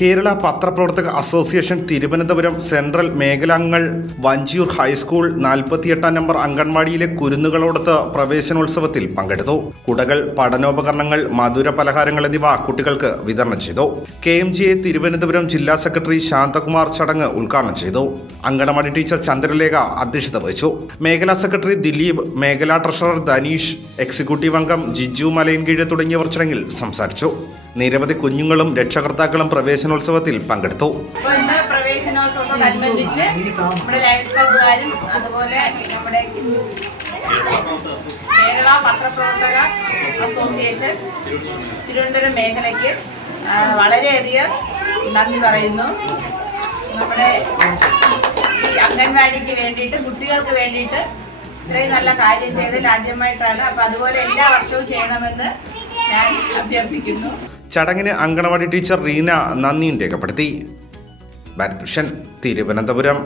കേരള പത്രപ്രവർത്തക association Thiruvananthapuram central മേഖലാംഗങ്ങൾ Vanchiyoor high school 48 number അംഗൻവാടിയിലെ കുരുന്നുകളോടൊത്ത് പ്രവേശനോത്സവത്തിൽ പങ്കെടുത്തു. കുടകൾ, പഠനോപകരണങ്ങൾ, മധുര പലഹാരങ്ങൾ എന്നിവ കുട്ടികൾക്ക് വിതരണം ചെയ്തു. KMGA തിരുവനന്തപുരം ജില്ലാ സെക്രട്ടറി ശാന്തകുമാർ ചടങ്ങ് ഉദ്ഘാടനം ചെയ്തു. അംഗൻവാടി ടീച്ചർ ചന്ദ്രലേഖ അധ്യക്ഷത വഹിച്ചു. മേഖലാ സെക്രട്ടറി ദിലീപ്, മേഖലാ ട്രഷറർ ധനീഷ്, എക്സിക്യൂട്ടീവ് അംഗം ജിജു മലയൻകീഴ് തുടങ്ങിയവർ ചടങ്ങിൽ സംസാരിച്ചു. നിരവധി കുഞ്ഞുങ്ങളും രക്ഷകർത്താക്കളും പ്രവേശനോത്സവത്തിൽ പങ്കെടുത്തു. പ്രവേശനോത്സവത്തോടനുബന്ധിച്ച് നമ്മുടെ ലയൺസ് ക്ലബ്ബുകാരും അതുപോലെ നമ്മുടെ കേരള പത്രപ്രവർത്തക അസോസിയേഷൻ തിരുവനന്തപുരം മേഖലയ്ക്ക് വളരെയധികം നന്ദി പറയുന്നു. നമ്മുടെ ഈ അംഗൻവാടിക്ക് വേണ്ടിയിട്ട്, കുട്ടികൾക്ക് വേണ്ടിയിട്ട് ഇത്രയും നല്ല കാര്യം ചെയ്തതിൽ ആദ്യമായിട്ടാണ്. അപ്പം അതുപോലെ എല്ലാ വർഷവും ചെയ്യണമെന്ന് ഞാൻ അഭ്യർത്ഥിക്കുന്നു. ചടങ്ങിന് അംഗനവാടി ടീച്ചർ റീന നന്ദിയും രേഖപ്പെടുത്തി. ഭാരത് വിഷൻ, തിരുവനന്തപുരം.